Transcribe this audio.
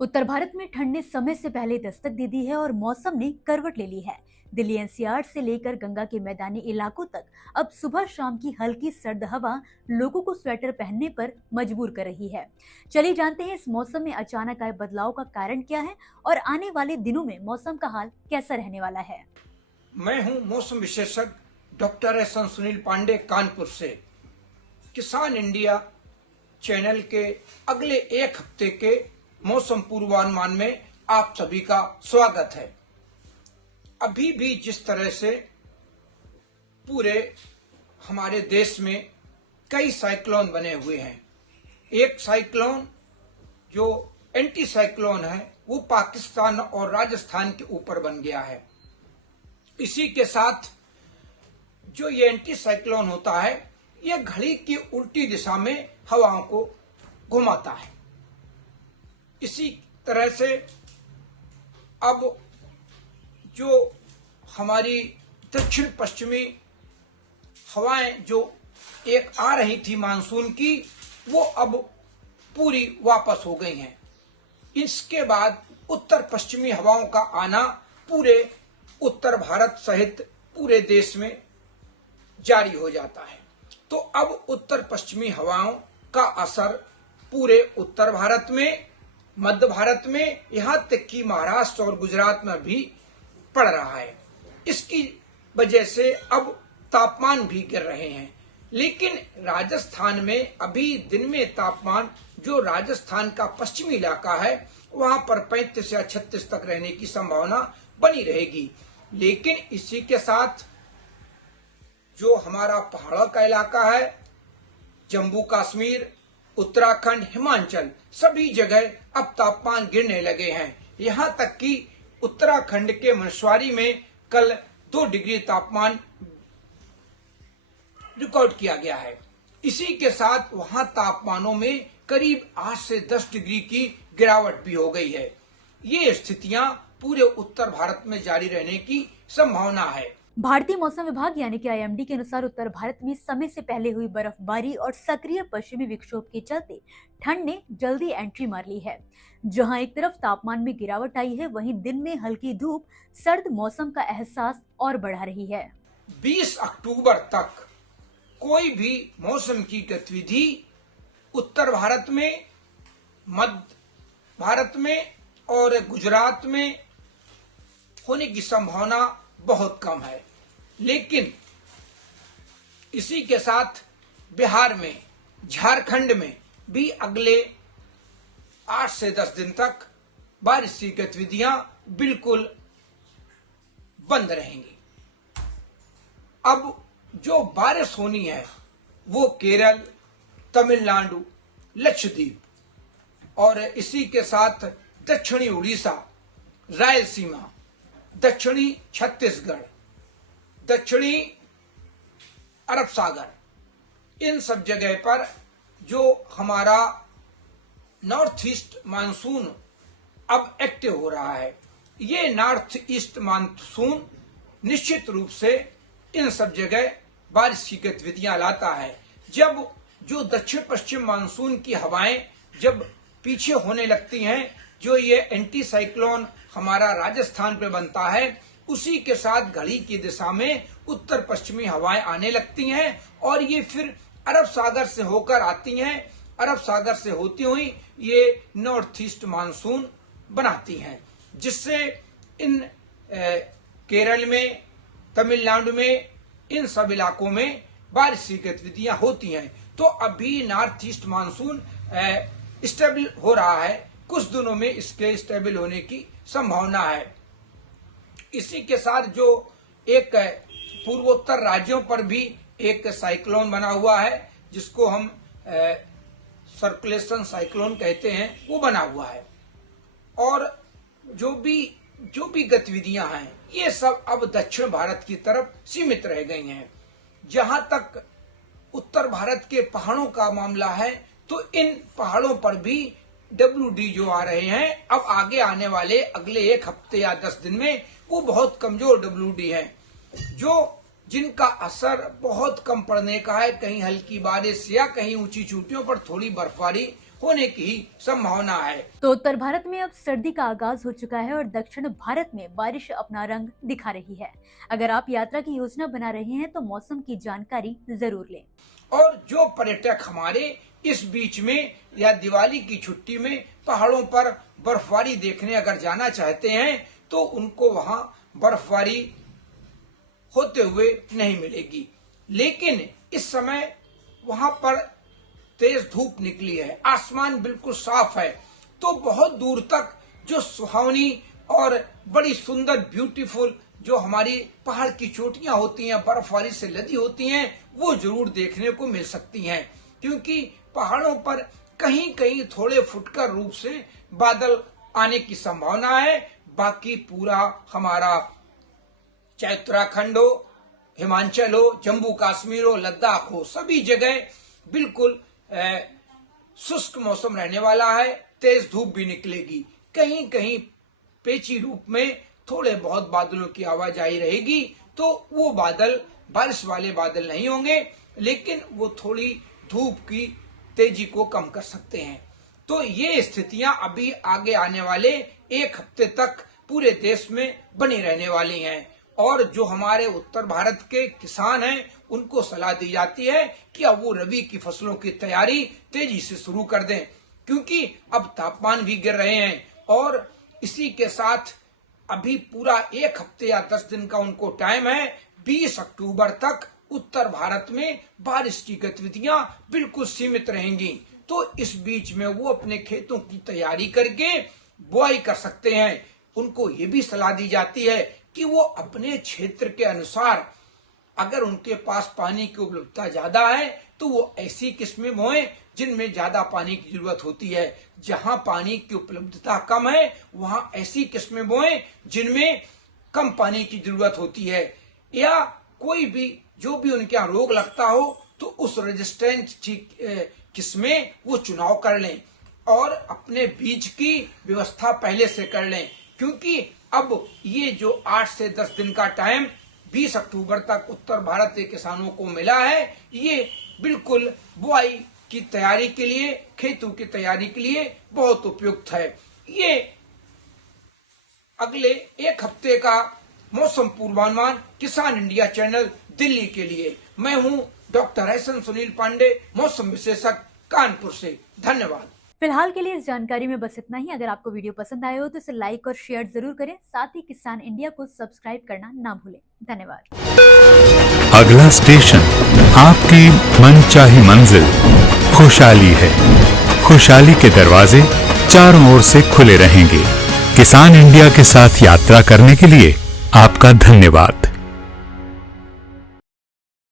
उत्तर भारत में ठंड ने समय से पहले दस्तक दे दी है और मौसम ने करवट ले ली है। दिल्ली एनसीआर से लेकर गंगा के मैदानी इलाकों तक अब सुबह शाम की हल्की सर्द हवा लोगों को स्वेटर पहनने पर मजबूर कर रही है। चलिए जानते हैं इस मौसम में अचानक आए बदलाव का कारण क्या है और आने वाले दिनों में मौसम का हाल कैसा रहने वाला है। मैं हूं मौसम विशेषज्ञ डॉक्टर एस सुनील पांडे कानपुर से। किसान इंडिया चैनल के अगले एक हफ्ते के मौसम पूर्वानुमान में आप सभी का स्वागत है। अभी भी जिस तरह से पूरे हमारे देश में कई साइक्लोन बने हुए हैं, एक साइक्लोन जो एंटी साइक्लोन है वो पाकिस्तान और राजस्थान के ऊपर बन गया है। इसी के साथ जो ये एंटी साइक्लोन होता है ये घड़ी की उल्टी दिशा में हवाओं को घुमाता है। इसी तरह से अब जो हमारी दक्षिण पश्चिमी हवाएं जो एक आ रही थी मानसून की, वो अब पूरी वापस हो गई हैं। इसके बाद उत्तर पश्चिमी हवाओं का आना पूरे उत्तर भारत सहित पूरे देश में जारी हो जाता है। तो अब उत्तर पश्चिमी हवाओं का असर पूरे उत्तर भारत में, मध्य भारत में, यहाँ तक कि महाराष्ट्र और गुजरात में भी पड़ रहा है। इसकी वजह से अब तापमान भी गिर रहे हैं। लेकिन राजस्थान में अभी दिन में तापमान, जो राजस्थान का पश्चिमी इलाका है, वहां पर 35 या 36 तक रहने की संभावना बनी रहेगी। लेकिन इसी के साथ जो हमारा पहाड़ों का इलाका है, जम्मू कश्मीर, उत्तराखंड, हिमाचल, सभी जगह अब तापमान गिरने लगे हैं। यहाँ तक कि उत्तराखंड के मसवारी में कल 2 डिग्री तापमान रिकॉर्ड किया गया है। इसी के साथ वहां तापमानों में करीब 8 से 10 डिग्री की गिरावट भी हो गई है। ये स्थितियां पूरे उत्तर भारत में जारी रहने की संभावना है। भारतीय मौसम विभाग यानी कि आईएमडी के अनुसार उत्तर भारत में समय से पहले हुई बर्फबारी और सक्रिय पश्चिमी विक्षोभ के चलते ठंड ने जल्दी एंट्री मार ली है। जहां एक तरफ तापमान में गिरावट आई है, वहीं दिन में हल्की धूप सर्द मौसम का एहसास और बढ़ा रही है। 20 अक्टूबर तक कोई भी मौसम की गतिविधि उत्तर भारत में, मध्य भारत में और गुजरात में होने की संभावना बहुत कम है। लेकिन इसी के साथ बिहार में, झारखंड में भी अगले 8 से 10 दिन तक बारिश की गतिविधियां बिल्कुल बंद रहेंगी। अब जो बारिश होनी है वो केरल, तमिलनाडु, लक्षद्वीप और इसी के साथ दक्षिणी उड़ीसा, रायलसीमा, दक्षिणी छत्तीसगढ़, दक्षिणी अरब सागर, इन सब जगह पर जो हमारा नॉर्थ ईस्ट मानसून अब एक्टिव हो रहा है, ये नॉर्थ ईस्ट मानसून निश्चित रूप से इन सब जगह बारिश की गतिविधियां लाता है। जब जो दक्षिण पश्चिम मानसून की हवाएं जब पीछे होने लगती हैं, जो ये एंटी साइक्लोन हमारा राजस्थान पे बनता है, उसी के साथ घड़ी की दिशा में उत्तर पश्चिमी हवाएं आने लगती हैं और ये फिर अरब सागर से होकर आती हैं। अरब सागर से होती हुई ये नॉर्थ ईस्ट मानसून बनाती हैं, जिससे इन केरल में, तमिलनाडु में, इन सब इलाकों में बारिश की गतिविधियां होती हैं। तो अभी नॉर्थ ईस्ट मानसून स्टेबल हो रहा है। कुछ दिनों में इसके स्टेबल होने की संभावना है। इसी के साथ जो एक पूर्वोत्तर राज्यों पर भी एक साइक्लोन बना हुआ है, जिसको हम सर्कुलेशन साइक्लोन कहते हैं, वो बना हुआ है। और जो भी गतिविधियां हैं ये सब अब दक्षिण भारत की तरफ सीमित रह गई हैं। जहां तक उत्तर भारत के पहाड़ों का मामला है, तो इन पहाड़ों पर भी WD जो आ रहे हैं, अब आगे आने वाले अगले एक हफ्ते या 10 दिन में वो बहुत कमजोर WD है, जो जिनका असर बहुत कम पड़ने का है। कहीं हल्की बारिश या कहीं ऊंची चोटियों पर थोड़ी बर्फबारी होने की ही संभावना है। तो उत्तर भारत में अब सर्दी का आगाज हो चुका है और दक्षिण भारत में बारिश अपना रंग दिखा रही है। अगर आप यात्रा की योजना बना रहे हैं तो मौसम की जानकारी जरूर लें। और जो पर्यटक हमारे इस बीच में या दिवाली की छुट्टी में पहाड़ों पर बर्फबारी देखने अगर जाना चाहते हैं तो उनको वहां बर्फबारी होते हुए नहीं मिलेगी। लेकिन इस समय वहां पर तेज धूप निकली है, आसमान बिल्कुल साफ है, तो बहुत दूर तक जो सुहावनी और बड़ी सुंदर ब्यूटीफुल जो हमारी पहाड़ की चोटियां होती हैं, बर्फबारी से लदी होती हैं, वो जरूर देखने को मिल सकती हैं। क्योंकि पहाड़ों पर कहीं कहीं थोड़े फुटकर रूप से बादल आने की संभावना है। बाकी पूरा हमारा चाहे उत्तराखंड हो, हिमाचल हो, जम्मू कश्मीर हो, लद्दाख हो, सभी जगह बिल्कुल शुष्क मौसम रहने वाला है। तेज धूप भी निकलेगी, कहीं कहीं पेची रूप में थोड़े बहुत बादलों की आवाजाही रहेगी। तो वो बादल बारिश वाले बादल नहीं होंगे, लेकिन वो थोड़ी धूप की तेजी को कम कर सकते हैं। तो ये स्थितियां अभी आगे आने वाले एक हफ्ते तक पूरे देश में बनी रहने वाली हैं। और जो हमारे उत्तर भारत के किसान हैं उनको सलाह दी जाती है कि अब वो रबी की फसलों की तैयारी तेजी से शुरू कर दें, क्योंकि अब तापमान भी गिर रहे हैं। और इसी के साथ अभी पूरा एक हफ्ते या 10 दिन का उनको टाइम है। 20 अक्टूबर तक उत्तर भारत में बारिश की गतिविधियां बिल्कुल सीमित रहेंगी। तो इस बीच में वो अपने खेतों की तैयारी करके बुआई कर सकते हैं। उनको ये भी सलाह दी जाती है कि वो अपने क्षेत्र के अनुसार, अगर उनके पास पानी की उपलब्धता ज्यादा है तो वो ऐसी किस्में बोएं जिनमें ज्यादा पानी की जरूरत होती है। जहां पानी की उपलब्धता कम है वहां ऐसी किस्में बोएं जिनमें कम पानी की जरूरत होती है। या कोई भी जो भी उनके यहाँ रोग लगता हो तो उस रेजिस्टेंट किस्में वो चुनाव कर लें और अपने बीज की व्यवस्था पहले से कर लें। क्योंकि अब ये जो 8 से 10 दिन का टाइम 20 अक्टूबर तक उत्तर भारत के किसानों को मिला है, ये बिल्कुल बुआई की तैयारी के लिए, खेतों की तैयारी के लिए बहुत उपयुक्त है। ये अगले एक हफ्ते का मौसम पूर्वानुमान किसान इंडिया चैनल दिल्ली के लिए। मैं हूं डॉक्टर एहसन सुनील पांडे, मौसम विशेषज्ञ, कानपुर से। धन्यवाद। फिलहाल के लिए इस जानकारी में बस इतना ही। अगर आपको वीडियो पसंद आए हो तो इसे लाइक और शेयर जरूर करें। साथ ही किसान इंडिया को सब्सक्राइब करना ना भूलें। धन्यवाद। अगला स्टेशन आपकी मनचाही मंजिल खुशहाली है। खुशहाली के दरवाजे चारों ओर से खुले रहेंगे। किसान इंडिया के साथ यात्रा करने के लिए आपका धन्यवाद।